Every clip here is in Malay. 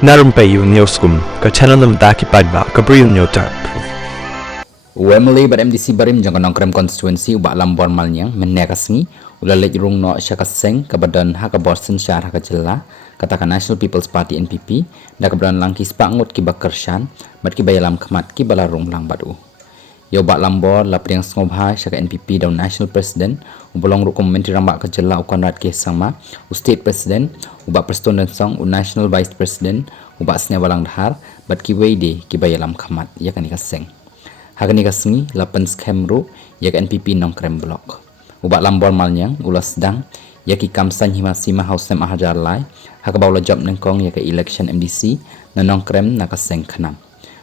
Na Rympei U ka channel nabynta ki paidbah ka Bri U Hynñiewtrep. MLA bar MDC barim jong Nongkrem constituency ubak lambor malnyang menekasngi ulalej rung no syakaseng kabadan hakabor sensyar hakajela katakan National People's Party NPP da kabadan langki spah ngut ki Kyrshan bat ki bayalam khamat ki balarung lang badu yo bak lambor la priang ngobha syaka NPP daun National President ubolong rukum menteri rambak kajela ukon rat ke sangma State President ubak Preston dan song National Vice President ubak snya balang dhar bat ki weide ki bayalam khamat yakan ikaseng Hagani kasngi lapan skemru yak NPP Nongkrem blok. Ubak lambor malnyang ulas sedang yaki kamsan himasi mahausem ahajar lai hakabau la job nengkong yak election MDC na Nongkrem nakaseng khanam.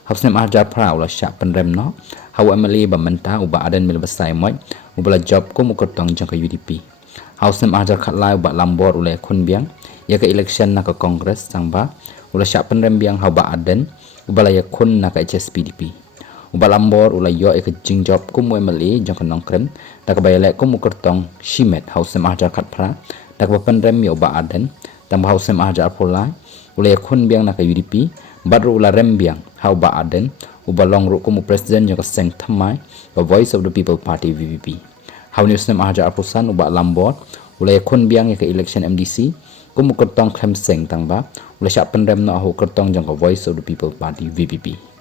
Hausem ahajar pra ulas syak penrem no hau MLA bamenta ubak aden mil besai moy ubala job ko mukertong jangka UDP. Hausem ahajar khat lai ubak lambor ulai kun biang yak election naka kongres sangba ulas syak penrem biang hau ba aden ubala yak kun naka HSPDP. Ubak lambor ulai yo ek jingjop kum MLA jong Nongkrem da ka bayalek kum kertong shimet hausem ajar khat pra da ka penrem yo ba aden tam hausem ajar pula ulai khun biang nak UDP badru ula rem biang hau ba aden ubalong ru kum president jong seng thamai the voice of the people party VPP hau news nem ajar pusan ubak lambor ulai khun biang ek election MDC kum kertong khem seng tangba ulai syak penrem no hau kertong jong voice of the people party VPP